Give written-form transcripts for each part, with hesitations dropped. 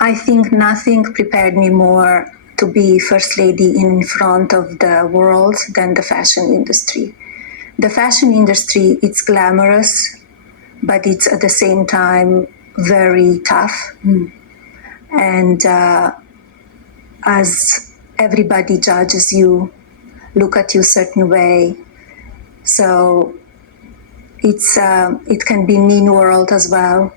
I think nothing prepared me more to be First Lady in front of the world than the fashion industry. The fashion industry, it's glamorous, but it's at the same time very tough. And as everybody judges you, look at you a certain way. So it can be mean world as well.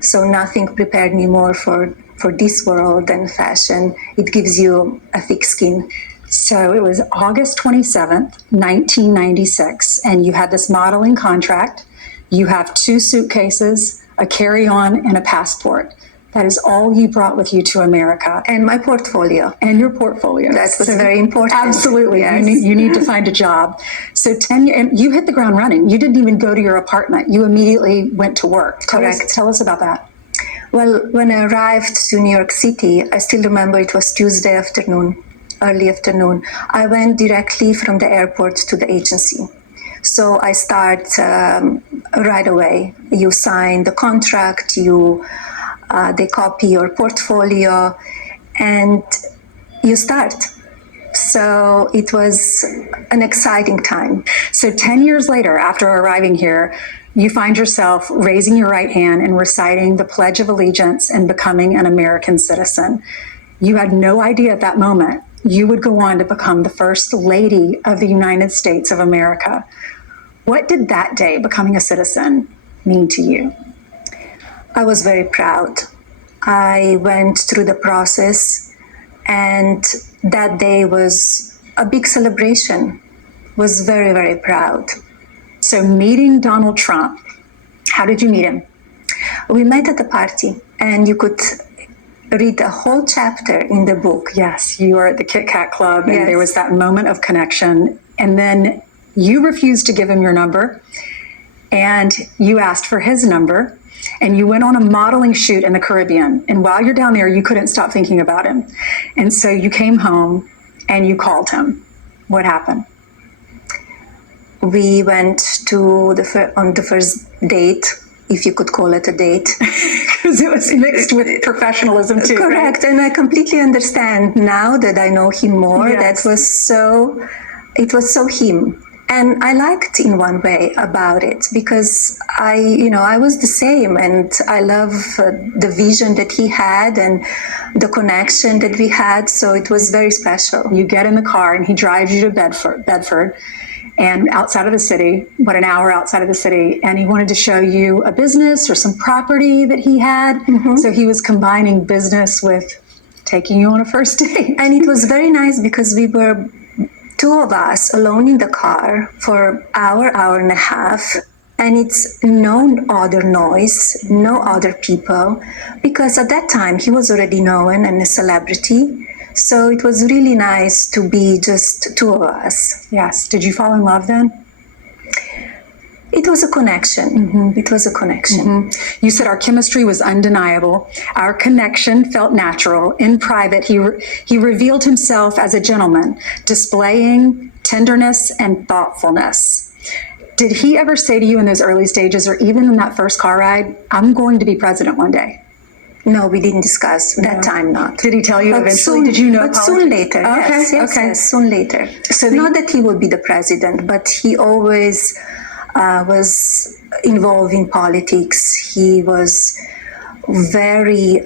So nothing prepared me more for this world than fashion. It gives you a thick skin. So it was August 27th, 1996, and you had this modeling contract. You have 2 suitcases, a carry-on, and a passport. That is all you brought with you to America. And my portfolio. And your portfolio. That was very important. Absolutely. Yes. You need to find a job. So 10 years, and you hit the ground running. You didn't even go to your apartment. You immediately went to work. Correct. Tell us about that. Well, when I arrived to New York City, I still remember it was Tuesday afternoon, early afternoon. I went directly from the airport to the agency. So I start right away. You sign the contract, they copy your portfolio, and you start. So it was an exciting time. So 10 years later, after arriving here, you find yourself raising your right hand and reciting the Pledge of Allegiance and becoming an American citizen. You had no idea at that moment you would go on to become the First Lady of the United States of America. What did that day, becoming a citizen, mean to you? I was very proud. I went through the process, and that day was a big celebration. Was very, very proud. So meeting Donald Trump, how did you meet him? We met at a party, and you could read a whole chapter in the book. Yes, you were at the Kit Kat Club, and Yes. there was that moment of connection. And then you refused to give him your number, and you asked for his number, and you went on a modeling shoot in the Caribbean. And while you're down there, you couldn't stop thinking about him. And so you came home and you called him. What happened? We went to on the first date, if you could call it a date. Because it was mixed with professionalism too. Correct, right? and I completely understand now that I know him more. Yes. It was so him. And I liked in one way about it because I was the same, and I love the vision that he had and the connection that we had. So it was very special. You get in the car and he drives you to Bedford, and outside of the city, an hour outside of the city, and he wanted to show you a business or some property that he had. Mm-hmm. So he was combining business with taking you on a first date. And it was very nice because we were 2 of us alone in the car for hour and a half, and it's no other noise, no other people, because at that time he was already known and a celebrity. So it was really nice to be just 2 of us. Yes. Did you fall in love then? It was a connection. Mm-hmm. It was a connection. Mm-hmm. You said our chemistry was undeniable. Our connection felt natural. In private, he revealed himself as a gentleman, displaying tenderness and thoughtfulness. Did he ever say to you in those early stages, or even in that first car ride, I'm going to be president one day? No, we didn't discuss that time. Not. Did he tell you but eventually? Soon, did you know? But soon later. Okay. Yes, okay. Yes, soon later. So not that he would be the president, but he always was involved in politics. He was very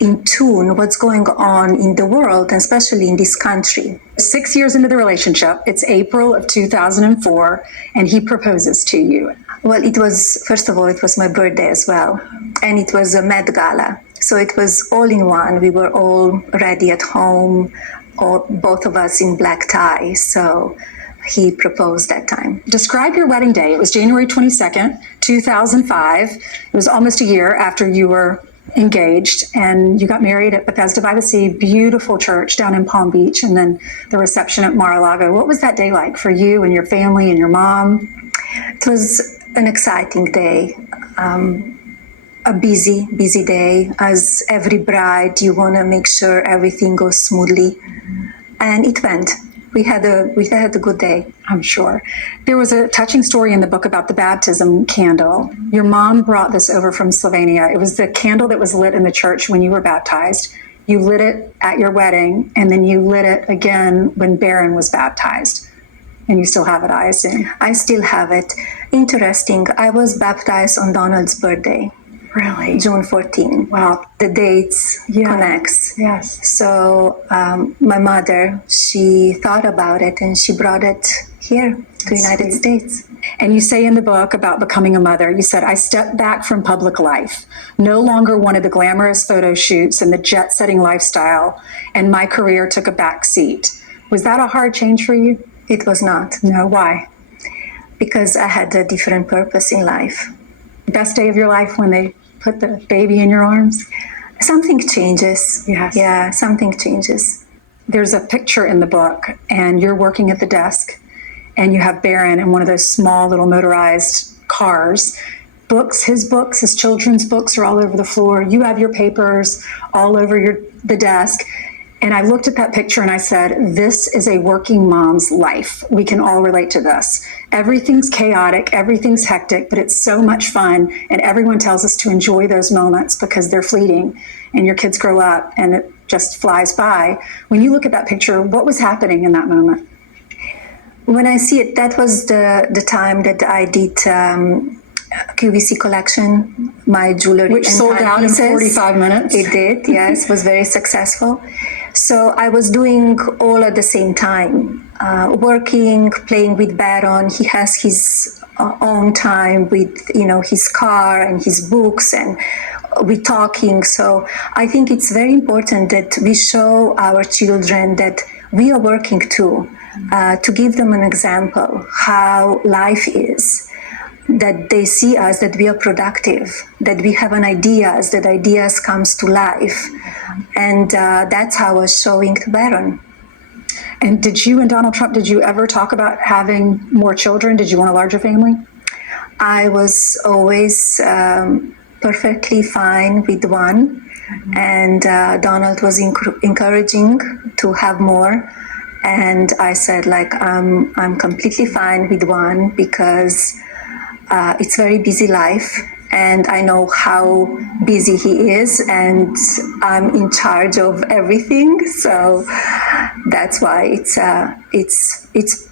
in tune what's going on in the world, and especially in this country. 6 years into the relationship, it's April of 2004, and he proposes to you. Well, first of all, it was my birthday as well, and it was a Met Gala. So it was all in one. We were all ready at home, both of us in black ties. So he proposed that time. Describe your wedding day. It was January 22nd, 2005. It was almost a year after you were engaged, and you got married at Bethesda by the Sea, beautiful church down in Palm Beach, and then the reception at Mar-a-Lago. What was that day like for you and your family and your mom? It was an exciting day, a busy day. As every bride, you want to make sure everything goes smoothly, and it went. We had a good day. I'm sure. There was a touching story in the book about the baptism candle. Your mom brought this over from Slovenia. It was the candle that was lit in the church when you were baptized. You lit it at your wedding, and then you lit it again when Baron was baptized. And you still have it, I assume. I still have it. Interesting. I was baptized on Donald's birthday. Really? June 14. Wow. The dates connects. Yes. So my mother, she thought about it and she brought it here to the United States. And you say in the book about becoming a mother, you said, I stepped back from public life, no longer wanted the glamorous photo shoots and the jet-setting lifestyle, and my career took a back seat. Was that a hard change for you? It was not. No, why? Because I had a different purpose in life. Best day of your life when they put the baby in your arms? Something changes. Yes. Yeah, something changes. There's a picture in the book, and you're working at the desk, and you have Baron in one of those small little motorized cars. His children's books are all over the floor. You have your papers all over the desk. And I looked at that picture and I said, this is a working mom's life. We can all relate to this. Everything's chaotic, everything's hectic, but it's so much fun. And everyone tells us to enjoy those moments because they're fleeting and your kids grow up and it just flies by. When you look at that picture, what was happening in that moment? When I see it, that was the time that I did QVC collection, my jewelry. Which sold out in 45 minutes. It did, yes, was very successful. So I was doing all at the same time, working, playing with Baron. He has his own time with, his car and his books, and we talking. So I think it's very important that we show our children that we are working too, to give them an example how life is. That they see us, that we are productive, that we have an ideas, that ideas comes to life. And that's how I was showing to Baron. And did you and Donald Trump, did you ever talk about having more children? Did you want a larger family? I was always perfectly fine with one. And Donald was encouraging to have more. And I said, I'm completely fine with one because it's very busy life, and I know how busy he is, and I'm in charge of everything. So that's why it's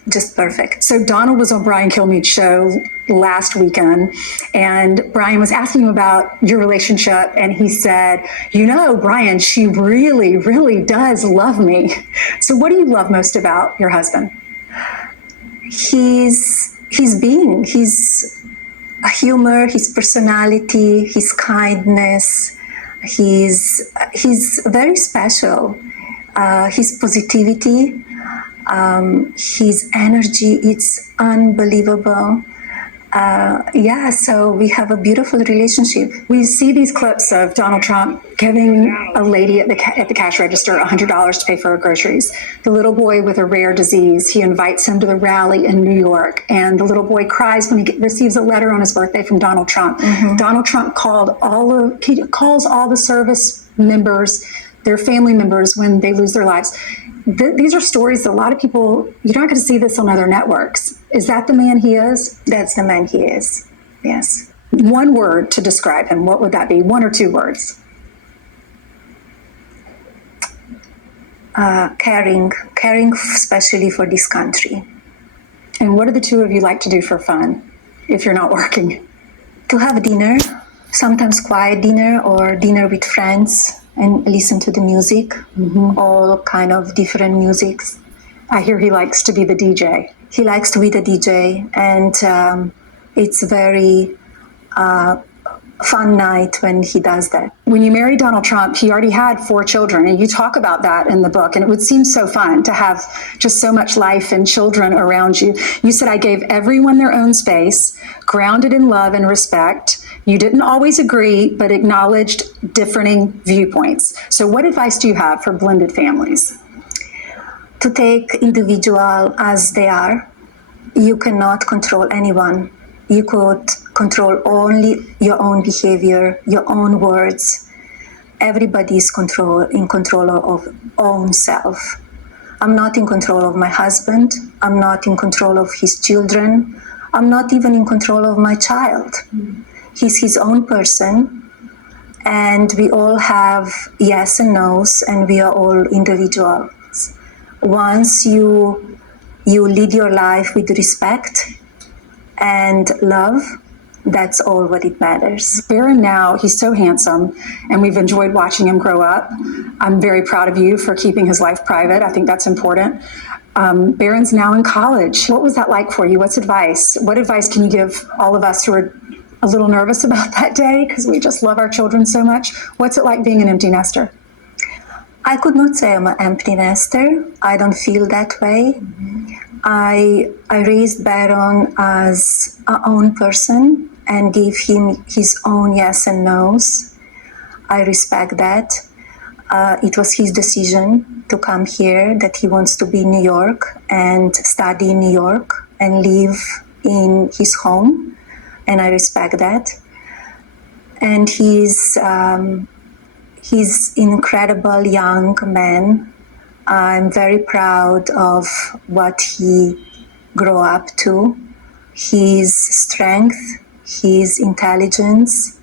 just perfect. So Donald was on Brian Kilmeade's show last weekend, and Brian was asking him about your relationship, and he said, Brian, she really, really does love me. So what do you love most about your husband? His being, his humor, his personality, his kindness. He's very special. His positivity, his energy, it's unbelievable. So we have a beautiful relationship. We see these clips of Donald Trump giving a lady at the cash register $100 to pay for her groceries. The little boy with a rare disease, he invites him to the rally in New York, and the little boy cries when he receives a letter on his birthday from Donald Trump. Mm-hmm. Donald Trump calls all the service members, their family members, when they lose their lives. These are stories that a lot of people, you're not going to see this on other networks. Is that the man he is? That's the man he is, yes. One word to describe him, what would that be? One or two words? Caring especially for this country. And what do the two of you like to do for fun if you're not working? To have dinner, sometimes quiet dinner or dinner with friends, and listen to the music, all kind of different musics. I hear he likes to be the DJ. He likes to be the DJ, and it's very fun night when he does that. When you married Donald Trump, he already had 4 children, and you talk about that in the book, and it would seem so fun to have just so much life and children around you. You said, I gave everyone their own space, grounded in love and respect. You didn't always agree, but acknowledged differing viewpoints. So what advice do you have for blended families? To take individual as they are. You cannot control anyone. You could control only your own behavior, your own words. Everybody is in control of own self. I'm not in control of my husband. I'm not in control of his children. I'm not even in control of my child. He's his own person, and we all have yes and no's, and we are all individuals. Once you lead your life with respect and love, that's all what it matters. Barron now, he's so handsome, and we've enjoyed watching him grow up. I'm very proud of you for keeping his life private. I think that's important. Barron's now in college. What was that like for you? What advice can you give all of us who are a little nervous about that day because we just love our children so much? What's it like being an empty nester? I could not say I'm an empty nester. I don't feel that way. I raised Barron as our own person and gave him his own yes and no's. I respect that. It was his decision to come here, that he wants to be in New York and study in New York and live in his home, and I respect that. And he's incredible young man. I'm very proud of what he grew up to. His strength, his intelligence,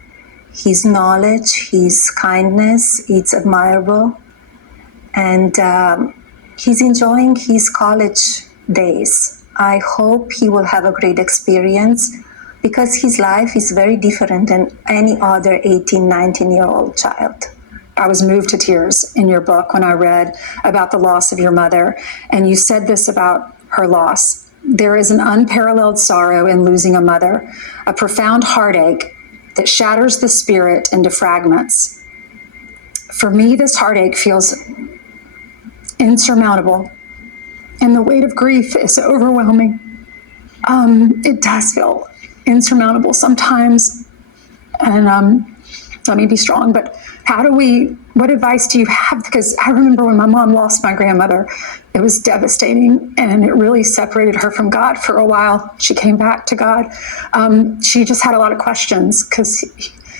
his knowledge, his kindness, it's admirable. And he's enjoying his college days. I hope he will have a great experience because his life is very different than any other 18, 19-year-old child. I was moved to tears in your book when I read about the loss of your mother, and you said this about her loss. There is an unparalleled sorrow in losing a mother, a profound heartache that shatters the spirit into fragments. For me, this heartache feels insurmountable, and the weight of grief is overwhelming. It does feel insurmountable sometimes, and let me be strong, but what advice do you have? Because I remember when my mom lost my grandmother, it was devastating, and it really separated her from God for a while. She came back to God. She just had a lot of questions because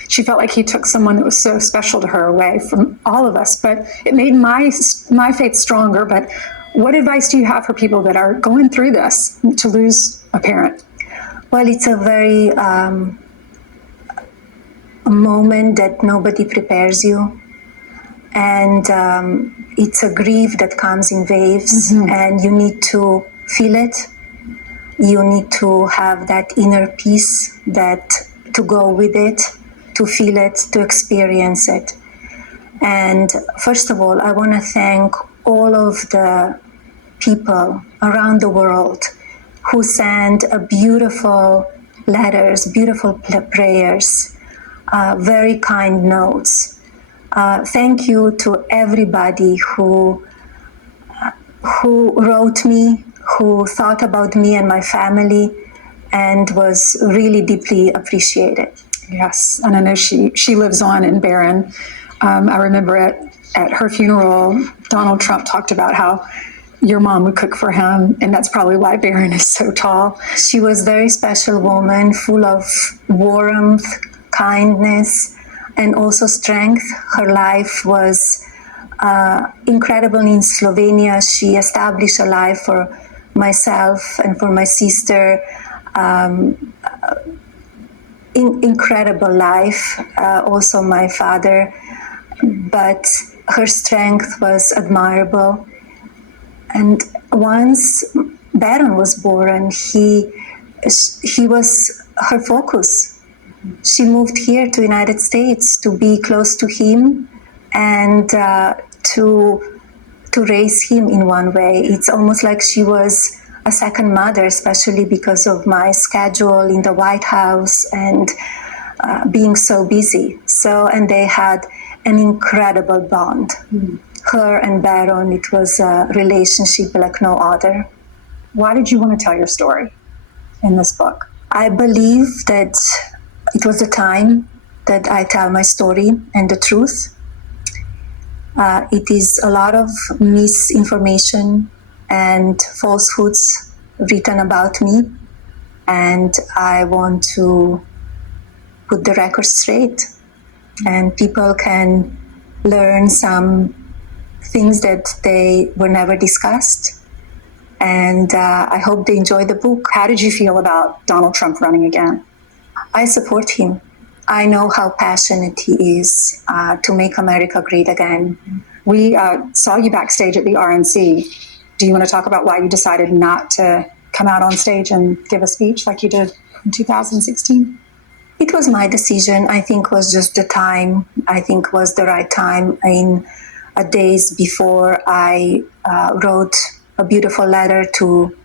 she felt like he took someone that was so special to her away from all of us, but it made my faith stronger. But what advice do you have for people that are going through this, to lose a parent? Well, it's a very a moment that nobody prepares you, and it's a grief that comes in waves, and you need to feel it. You need to have that inner peace to go with it, to feel it, to experience it. And first of all, I want to thank all of the people around the world who sent beautiful letters, beautiful prayers, very kind notes. Thank you to everybody who wrote me, who thought about me and my family, and was really deeply appreciated. Yes, and I know she lives on in Barron. I remember at her funeral, Donald Trump talked about how your mom would cook for him, and that's probably why Barron is so tall. She was a very special woman, full of warmth, kindness, and also strength. Her life was incredible in Slovenia. She established a life for myself and for my sister. Incredible life, also my father, but her strength was admirable. And once Barron was born, he was her focus. She moved here to the United States to be close to him and to raise him in one way. It's almost like she was a second mother, especially because of my schedule in the White House and being so busy. And they had an incredible bond. Her and Barron, it was a relationship like no other. Why did you want to tell your story in this book? I believe that it was the time that I tell my story and the truth. It is a lot of misinformation and falsehoods written about me, and I want to put the record straight, and people can learn some things that they were never discussed. And I hope they enjoy the book. How did you feel about Donald Trump running again? I support him. I know how passionate he is to make America great again. We saw you backstage at the RNC. Do you want to talk about why you decided not to come out on stage and give a speech like you did in 2016? It was my decision. I think was just the time. I think was the right time. In days before, I wrote a beautiful letter to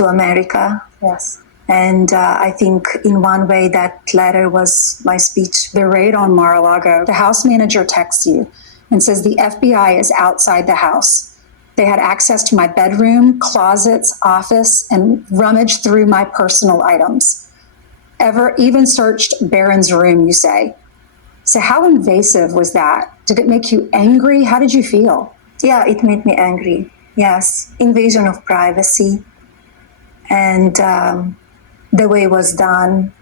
America. Yes. And I think in one way that letter was my speech. The raid on Mar-a-Lago, the house manager texts you and says the FBI is outside the house. They had access to my bedroom, closets, office, and rummaged through my personal items. Even searched Barron's room, you say. So how invasive was that? Did it make you angry? How did you feel? Yeah, it made me angry. Yes, invasion of privacy. And the way it was done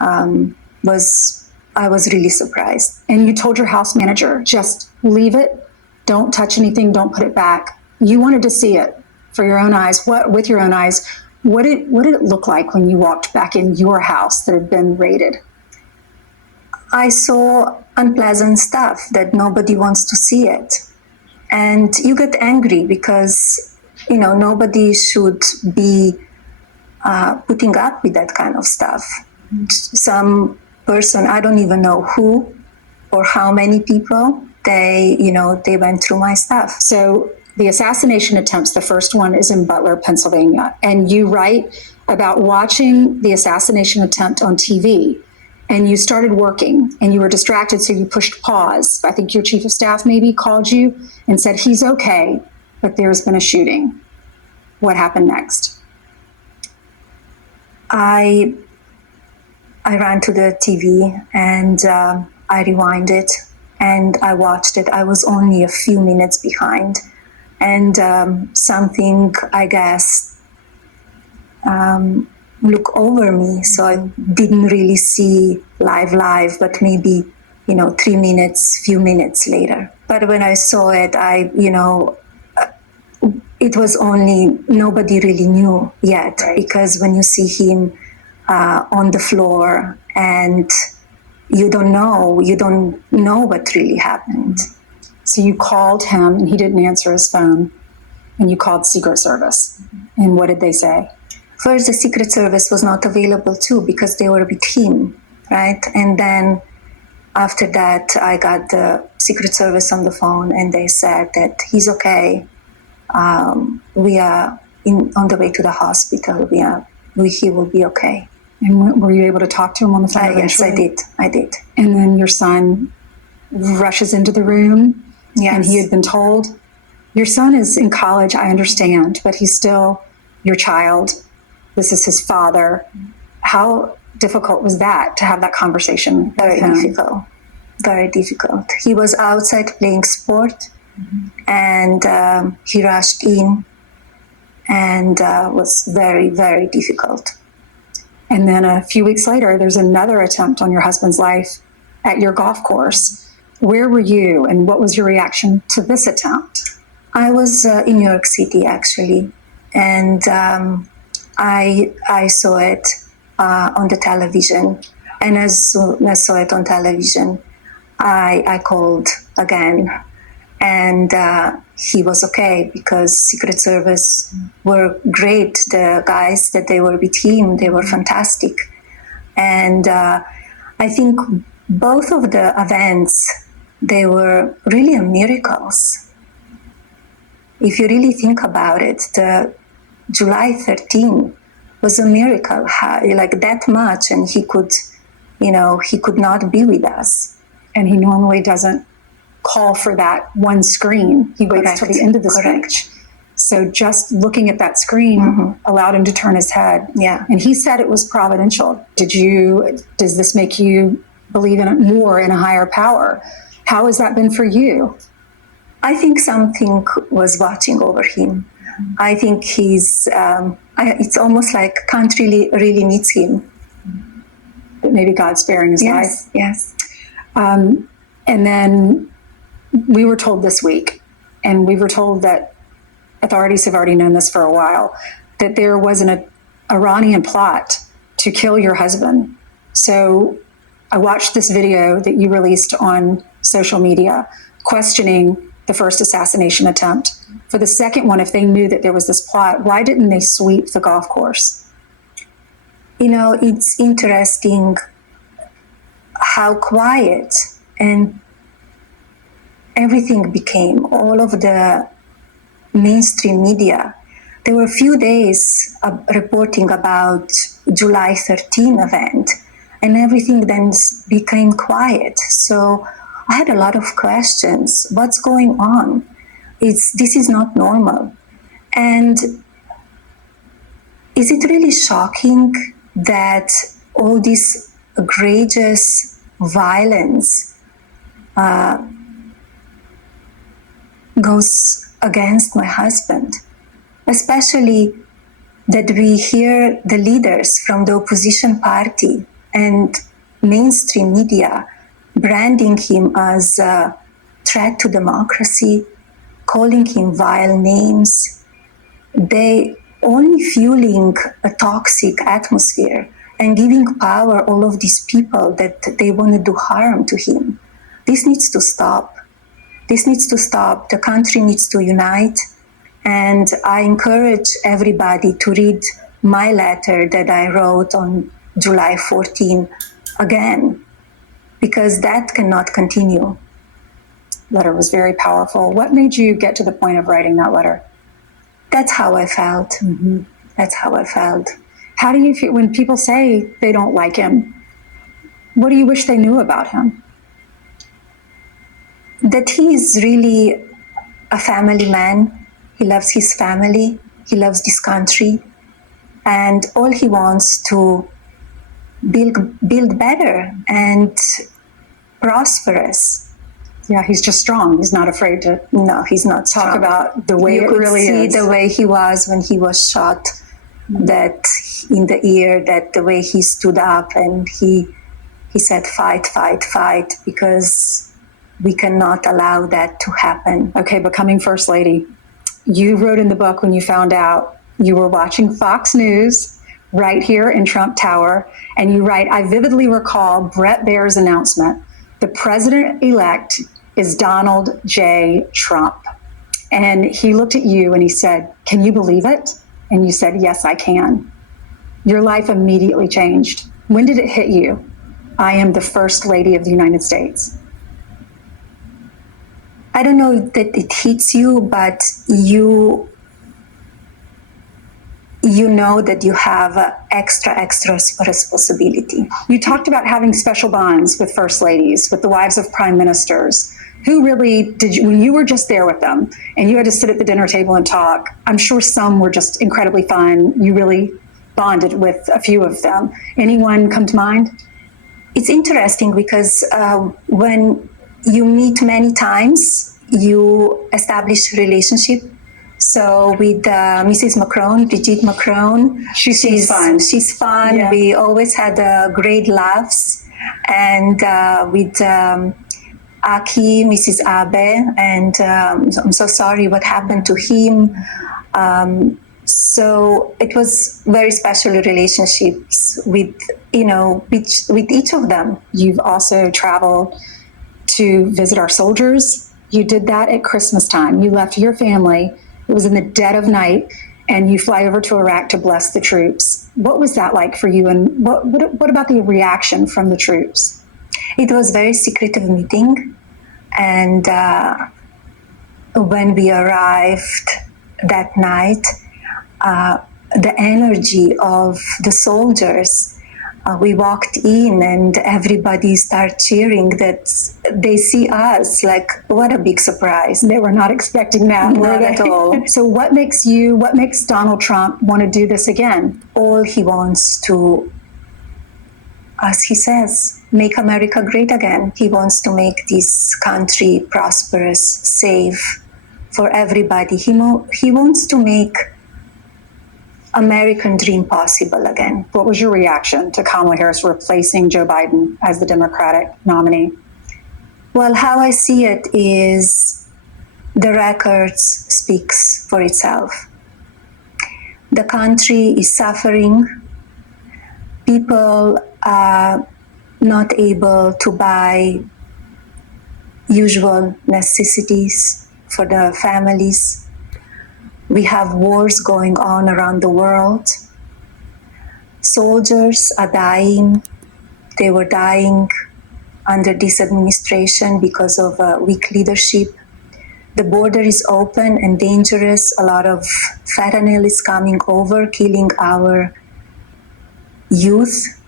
I was really surprised. And you told your house manager, just leave it, don't touch anything, don't put it back. You wanted to see it for your own eyes. With your own eyes, what did it look like when you walked back in your house that had been raided? I saw unpleasant stuff that nobody wants to see it. And you get angry because, nobody should be putting up with that kind of stuff. Some person, I don't even know who or how many people, they went through my stuff. So the assassination attempts, the first one is in Butler, Pennsylvania. And you write about watching the assassination attempt on TV. And you started working and you were distracted, so you pushed pause. I think your chief of staff maybe called you and said, he's okay, but there's been a shooting. What happened next? I ran to the TV and I rewinded and I watched it. I was only a few minutes behind. And something, I guess, look over me, so I didn't really see live, but maybe 3 minutes, few minutes later. But when I saw it, it was only nobody really knew yet, right? Because when you see him on the floor and you don't know what really happened. So you called him and he didn't answer his phone, and you called Secret Service. And what did they say? First, the Secret Service was not available too because they were with him, right? And then after that, I got the Secret Service on the phone and they said that he's okay. We are on the way to the hospital. He will be okay. And were you able to talk to him on the phone? Yes, I did. And then your son rushes into the room. Yes. And he had been told, your son is in college, I understand, but he's still your child. This is his father. How difficult was that to have that conversation? Very difficult. Very difficult. He was outside playing sport, and he rushed in, and was very, very difficult. And then a few weeks later, there's another attempt on your husband's life at your golf course. Where were you, and what was your reaction to this attempt? I was in New York City, actually, and I saw it on the television, and as soon as I saw it on television, I called again, and he was okay because Secret Service were great. The guys that they were with him, they were fantastic, and I think both of the events, they were really miracles. If you really think about it, the July 13th was a miracle, like that much, and he could not be with us. And he normally doesn't call for that one screen. He waits till the end of the speech. So just looking at that screen allowed him to turn his head. Yeah. And he said it was providential. Does this make you believe in it more, in a higher power? How has that been for you? I think something was watching over him. I think it's almost like country really needs him. But maybe God's sparing his life. Yes. And then we were told this week, and we were told that authorities have already known this for a while, that there was an Iranian plot to kill your husband. So I watched this video that you released on social media questioning the first assassination attempt. For the second one, if they knew that there was this plot, why didn't they sweep the golf course? You know, it's interesting how quiet and everything became, all of the mainstream media. There were a few days reporting about July 13 event, and everything then became quiet. So I had a lot of questions. What's going on? This is not normal. And is it really shocking that all this egregious violence goes against my husband? Especially that we hear the leaders from the opposition party and mainstream media branding him as a threat to democracy, calling him vile names. They only fueling a toxic atmosphere and giving power all of these people that they want to do harm to him. This needs to stop. This needs to stop. The country needs to unite. And I encourage everybody to read my letter that I wrote on July 14 again, because that cannot continue. Letter was very powerful. What made you get to the point of writing that letter? That's how I felt. Mm-hmm. That's how I felt. How do you feel when people say they don't like him? What do you wish they knew about him? That he is really a family man. He loves his family. He loves this country. And all he wants to build better and prosperous. Yeah, he's just strong. He's not afraid to. No, he's not talk strong. about the way it really is. You could see the way he was when he was shot, that in the ear, that the way he stood up and he said, fight, fight, fight, because we cannot allow that to happen. Okay, becoming First Lady. You wrote in the book when you found out you were watching Fox News right here in Trump Tower, and you write, I vividly recall Bret Baier's announcement, the president-elect is Donald J. Trump. And he looked at you and he said, can you believe it? And you said, yes, I can. Your life immediately changed. When did it hit you? I am the First Lady of the United States. I don't know that it hits you, but you know that you have extra responsibility. You talked about having special bonds with first ladies, with the wives of prime ministers. Who really did you, when you were just there with them and you had to sit at the dinner table and talk, I'm sure some were just incredibly fun. You really bonded with a few of them. Anyone come to mind? It's interesting because when you meet many times, you establish a relationship. So with Mrs. Macron, Brigitte Macron, she's fun. She's fun. Yeah. We always had great laughs. And with Aki, Mrs. Abe, and I'm so sorry what happened to him. So it was very special relationships with each of them. You've also traveled to visit our soldiers. You did that at Christmas time. You left your family. It was in the dead of night, and you fly over to Iraq to bless the troops. What was that like for you, and what about the reaction from the troops? It was a very secretive meeting, and when we arrived that night, the energy of the soldiers, we walked in and everybody started cheering that they see us. Like, what a big surprise. They were not expecting that. Not at all. So what makes Donald Trump want to do this again? All he wants to, as he says, make America great again. He wants to make this country prosperous, safe for everybody. He wants to make American dream possible again. What was your reaction to Kamala Harris replacing Joe Biden as the Democratic nominee? Well, how I see it is the records speaks for itself. The country is suffering. People are not able to buy usual necessities for the families. We have wars going on around the world. Soldiers are dying. They were dying under this administration because of weak leadership. The border is open and dangerous. A lot of fentanyl is coming over, killing our youth.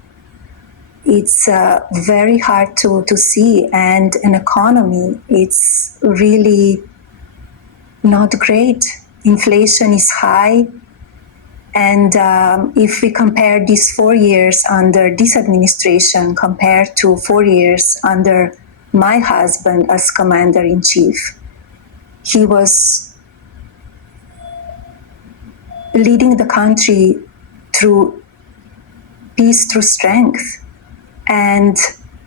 It's very hard to see. And an economy, it's really not great. Inflation is high. And if we compare these 4 years under this administration compared to 4 years under my husband as commander-in-chief, he was leading the country through peace, through strength. And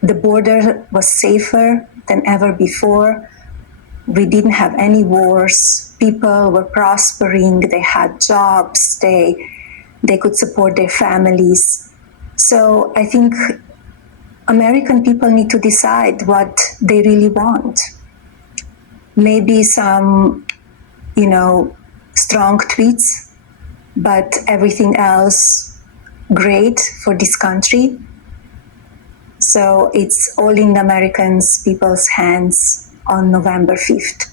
the border was safer than ever before. We didn't have any wars. People were prospering. They had jobs. They could support their families. So I think American people need to decide what they really want. Maybe some, strong tweets, but everything else great for this country. So it's all in the Americans' people's hands on November 5th.